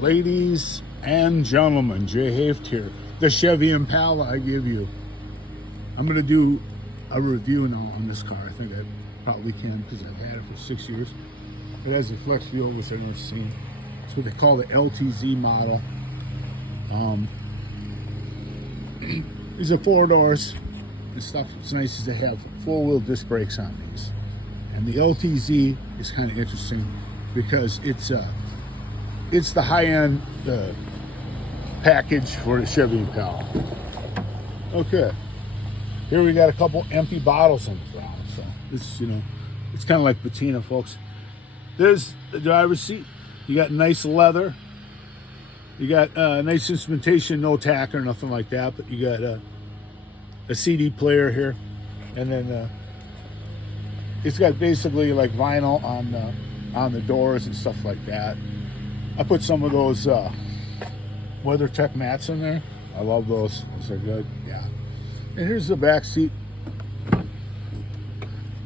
Ladies and gentlemen, Jay Haft here. The Chevy Impala I give you. I'm going to do a review now on this car. I think I probably can because I've had it for 6 years. It has a flex fuel, which I've never seen. It's what they call the LTZ model. These are 4 doors and stuff. What's nice is they have 4-wheel disc brakes on these. And the LTZ is kind of interesting because it's the high-end package for the Chevy Impala. Okay, here we got a couple empty bottles in the ground. So this, it's kind of like patina, folks. There's the driver's seat. You got nice leather. You got nice instrumentation, no tack or nothing like that. But you got a CD player here, and then it's got basically like vinyl on the doors and stuff like that. I put some of those WeatherTech mats in there. I love those. Those are good. Yeah. And here's the back seat.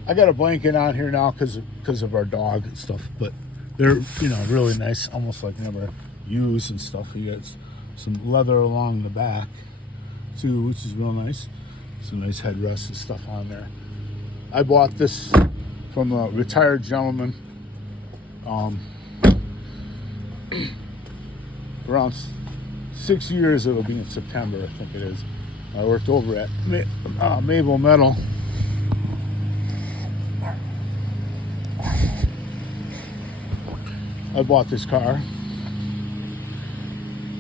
I got a blanket on here now because of our dog and stuff, but they're really nice, almost like never used and stuff. You got some leather along the back too, which is real nice. Some nice headrests and stuff on there. I bought this from a retired gentleman. Around 6 years, it'll be in September, I think it is. I worked over at Mabel Metal. I bought this car.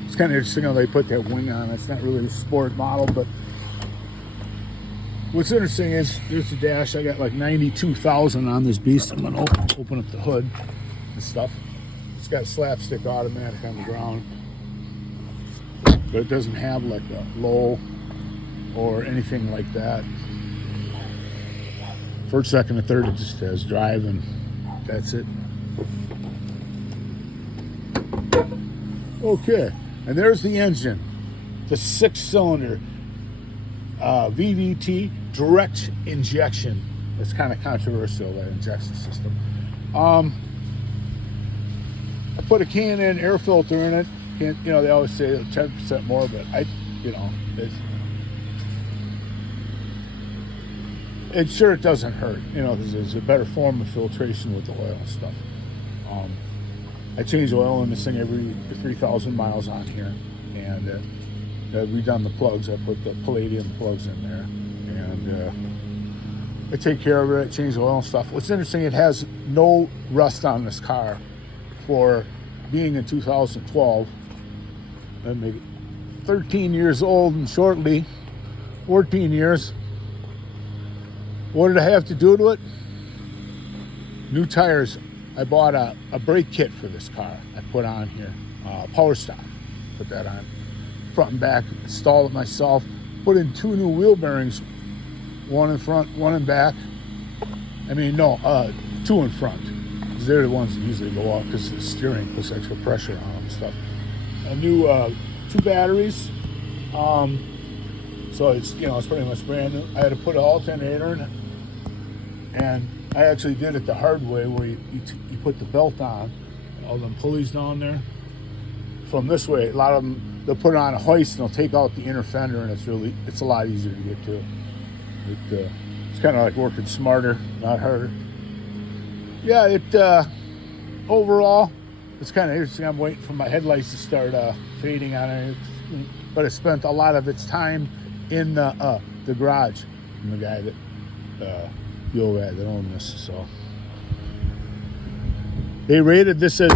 It's kind of interesting how they put that wing on. It's not really a sport model, but what's interesting is there's the dash. I got like 92,000 on this beast. I'm gonna open up the hood and stuff. It's got slapstick automatic on the ground, but it doesn't have like a low or anything like that. First, second, and third, it just has drive, and that's it. Okay, and there's the engine, the 6-cylinder VVT direct injection. It's kind of controversial, that injection system. I put a K&N air filter in it. They always say 10% more, but it's sure it doesn't hurt. There's a better form of filtration with the oil and stuff. I change oil in this thing every 3,000 miles on here, and I've redone the plugs. I put the palladium plugs in there, and I take care of it. I change the oil and stuff. What's interesting, it has no rust on this car for being in 2012, and maybe 13 years old and shortly 14 years. What did I have to do to it? New tires. I bought a brake kit for this car. I put on here, power stop, put that on front and back, installed it myself, put in 2 new wheel bearings, one in front, one in back. 2 in front. They're the ones that usually go out because the steering puts extra pressure on them and stuff. A new 2 batteries. So it's pretty much brand new. I had to put an alternator in it, and I actually did it the hard way, where you put the belt on, all them pulleys down there. From this way, a lot of them, they'll put it on a hoist and they'll take out the inner fender, and it's a lot easier to get to. It's kind of like working smarter, not harder. Yeah, overall, it's kind of interesting. I'm waiting for my headlights to start fading on it, but it spent a lot of its time in the garage. I'm the guy that the old guy that owned this. So they rated this as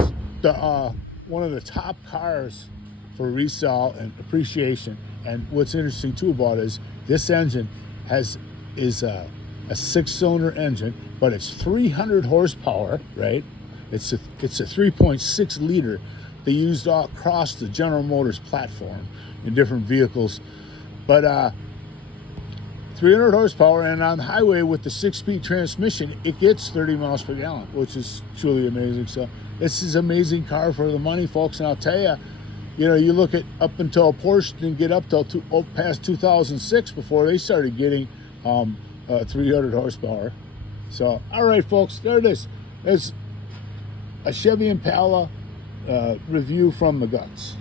one of the top cars for resale and appreciation. And what's interesting too about it is this engine is a 6-cylinder engine, but it's 300 horsepower, right? It's a 3.6 liter. They used all across the General Motors platform in different vehicles, but 300 horsepower, and on the highway with the 6-speed transmission, it gets 30 miles per gallon, which is truly amazing. So this is an amazing car for the money, folks. And I'll tell you, you look at up until Porsche didn't get up till past 2006 before they started getting 300 horsepower. So, all right, folks, there it is. There's a Chevy Impala review from the guts.